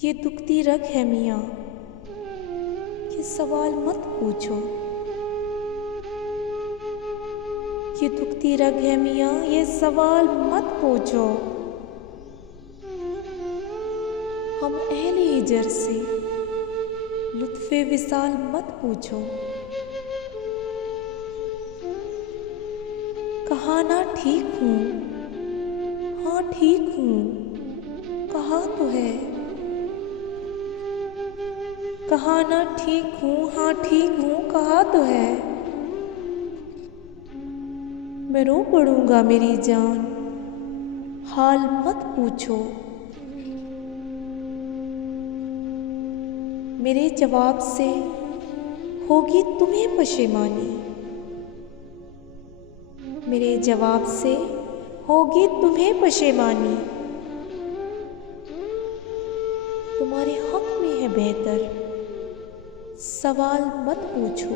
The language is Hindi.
ये दुखती रग है मियाँ, ये सवाल मत पूछो। ये दुखती रग है मियाँ, ये सवाल मत पूछो। हम अहले हिजर से लुत्फ़े विसाल मत पूछो। कहा ना ठीक हूँ, हाँ ठीक हूँ, कहा तो है। कहा ना ठीक हूँ, हाँ ठीक हूँ, कहा तो है। मैं रो पड़ूंगा मेरी जान, हाल मत पूछो। मेरे जवाब से होगी तुम्हें पशेमानी। मेरे जवाब से होगी तुम्हें पशेमानी। तुम्हारे हक में है बेहतर, सवाल मत पूछो।